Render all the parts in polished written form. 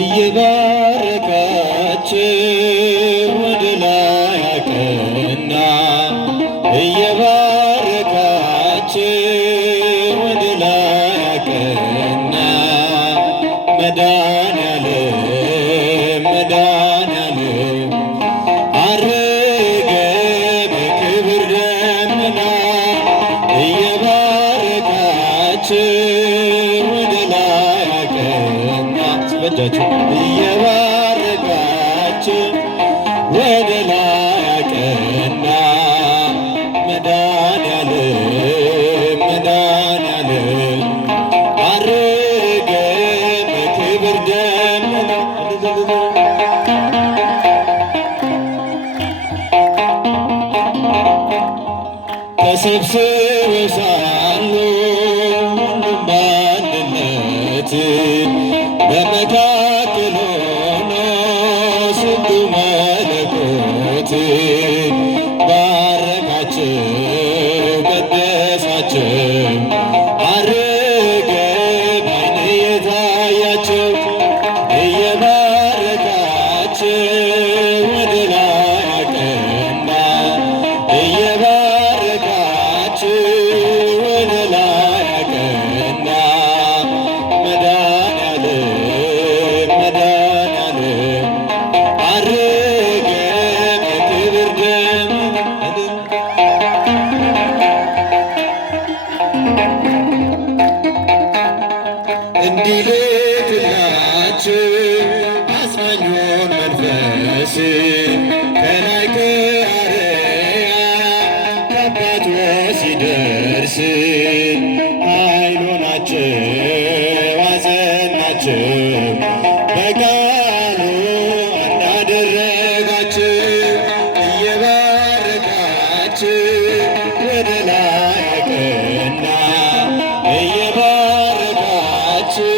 እየባረካቸው ወደ ላይ አቀና እየባረካቸው ወደ ላይ አቀና መድኃኔዓለም መድኃኔዓለም አረገ በክብር ደመና እየባረካቸው ወደ ላይ አቀና በእጃቸው እየባረካቸው ወደ ላይ አቀና መድኃኔዓለም መድኃኔዓለም አረገ በክብር ደመና ተሰብስበው ሳሉ ሁሉም በአንድነት በመካከል ሆኖ ስንቱ መለኮት ባረካቸው ቀደሳቸው አረገ በዓይን የታያቸው እየባረካቸው ወደ ላይ አቀና እየባረካቸው ወደ ላይ አቀና መድኃኔዓለም መድኃኔዓለም አረገ በክብር ደመና እንዲልክላቸው አጽናኙን መንፈስ ከላይ ከአርያም ከአባቱ ሲደርስ ኃይል ሆናቸው አጸናቸው በቃሉ እንዳደረጋቸው እየባረካቸው ወደ ላይ አቀና እየባረካቸው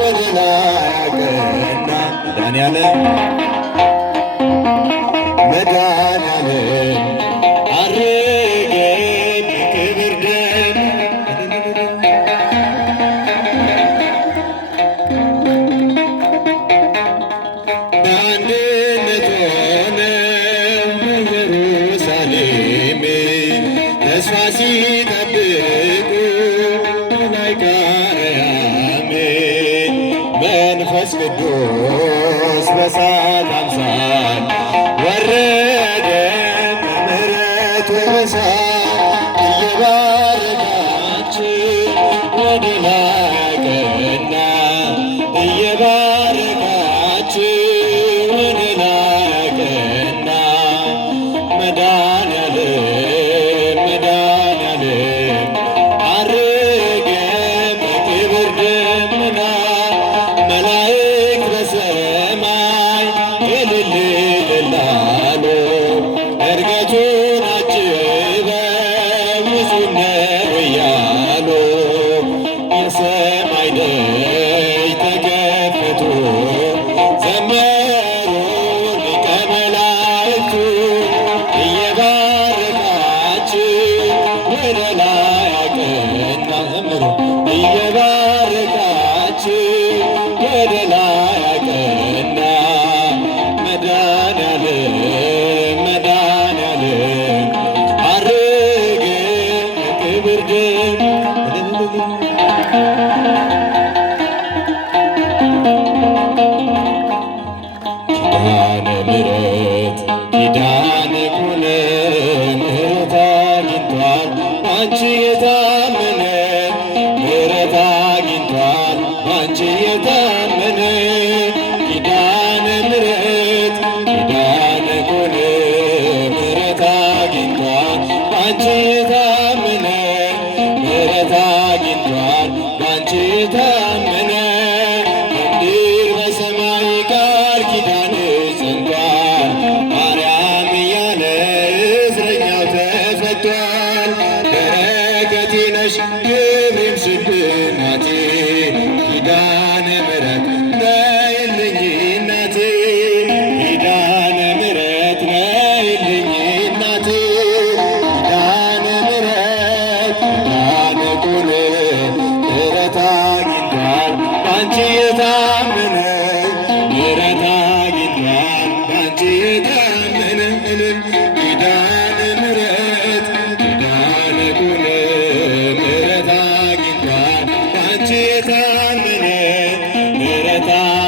ወደ ላይ አቀና መድኃኔዓለም መድኃኔዓለም አረገ በክብር ደመና በአንድነት ሆነው በኢየሩሳሌም ተስፋ ሲጠብቁ ላይ ከአርያም መንፈስ ቅዱስ በእሳት አምሳል ወረደ በምሕረት በእሳት እየባረካቸው ወደ ላይ አቀና እየባረካቸው ወደ ላይ አቀና መድኃኔዓለም መድኃኔዓለም አረገ በክብር ደመና መላእክት በሰማይ እልል ይላሉ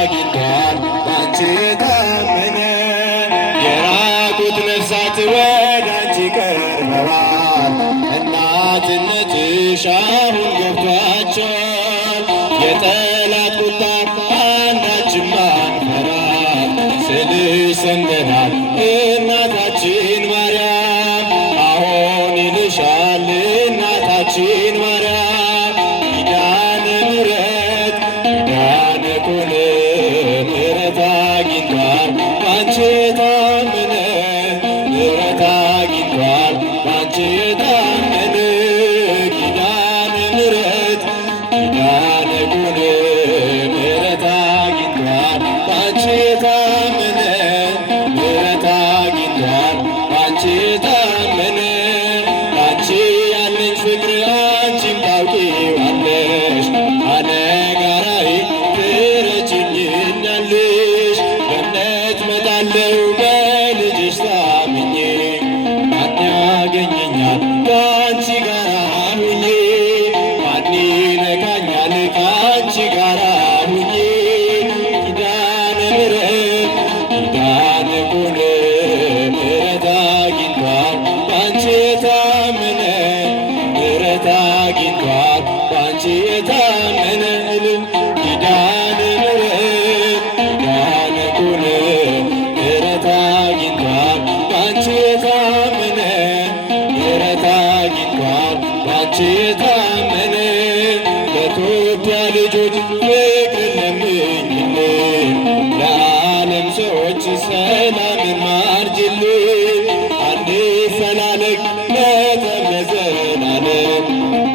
አግኝቷል ባንቺ የታመነ የራቁት ነፍሳት ወደ አንቺ ቀርበዋል እናትነትሽ አሁን ገብቷቸዋል የጠላት ቁጣ አንዳችም አንፈራም ስልሽ ሰምተናል እናታችን ማርያም አሁን ይልሻል እናታችን ማርያም ኪዳነ ምሕረት ኪዳነ ኮነ ምሕረት አግኝቷል ባንቺ የታመነ ምሕረት አግኝቷል ባንቺ የታመነ ኪዳነ ምሕረት ኪዳነ ኮነ ምሕረት አግኝቷል ባንቺ የታመነ ምሕረት አግኝቷል ባንቺ የታመነ ላንቺ ያለኝ ፍቅር አንቺም ታውቂዋለሽ አነጋራይ ትረጅኝኛለሽ በእምነት መጣለው በልጅሽ ታምኜ ማን ያገኘኛል ከአንቺ ጋር ሁኜ ማን ይነካኛል ከአንቺ ጋር ሁኜ ኪዳነ ምሕረት ኪዳነ ኮነ ምሕረት አግኝቷል ባንቺ የታመነ ምሕረት አግኝቷል ባንቺ የታመነ ኪዳነ ምሕረት ኪዳነ ኮነ ምሕረት አግኝቷል ባንቺ የታመነ ምሕረት አግኝቷል ባንቺ የታመነ ለኢትዮጵያ ልጆች ፍቅር ለምኝልን ለዓለም ሰዎች ሰላምን ማርጅልን አንፈላለግ ለጠብ ለዘላለም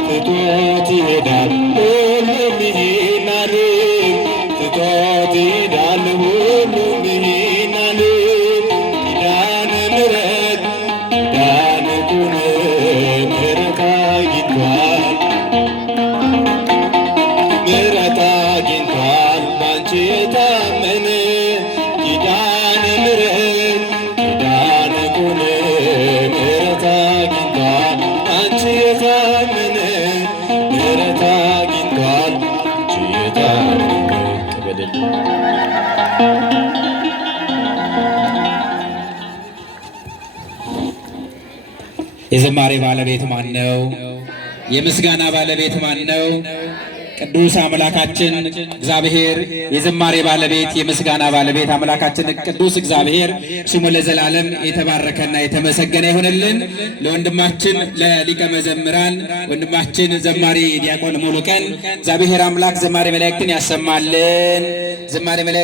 ትቶት ይሄዳል ሁሉም ይህን ዓለም ትቶት ይሄዳል ሁሉም ይህን ዓለም ኪዳነ ምሕረት ኪዳነ ኮነ ምሕረት አግኝቷል ምሕረት አግኝቷል ባንቺ የታመነ ኪዳነ ምሕረት ኪዳነ ኮነ ምሕረት አግኝቷል ባንቺ የታመነ ምሕረት አግኝቷል ባንቺ የታመነ ቅበልል የዝማሬ ባለቤት ማን ነው? የምስጋና ባለቤት ማን ነው? ቅዱስ አምላካችን እግዚአብሔር የዝማሬ ባለቤት የምስጋና ባለቤት አምላካችን ቅዱስ እግዚአብሔር ስሙ ለዘላለም የተባረከና የተመሰገነ ይሁንልን። ለወንድማችን ለሊቀ መዘምራን ወንድማችን ዘማሪ ዲያቆን ሙሉቀን እግዚአብሔር አምላክ ዝማሬ መላእክትን ያሰማልን። ዝማሬ መላእክት